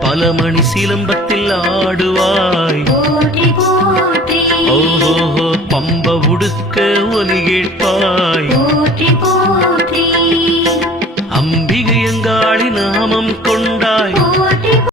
பலமணி சிலம்பத்தில் ஆடுவாய் ஓஹோ பம்ப உடுக்க ஒலி கேட்பாய் அம்பிகை அங்காளி நாமம் கொண்டாய்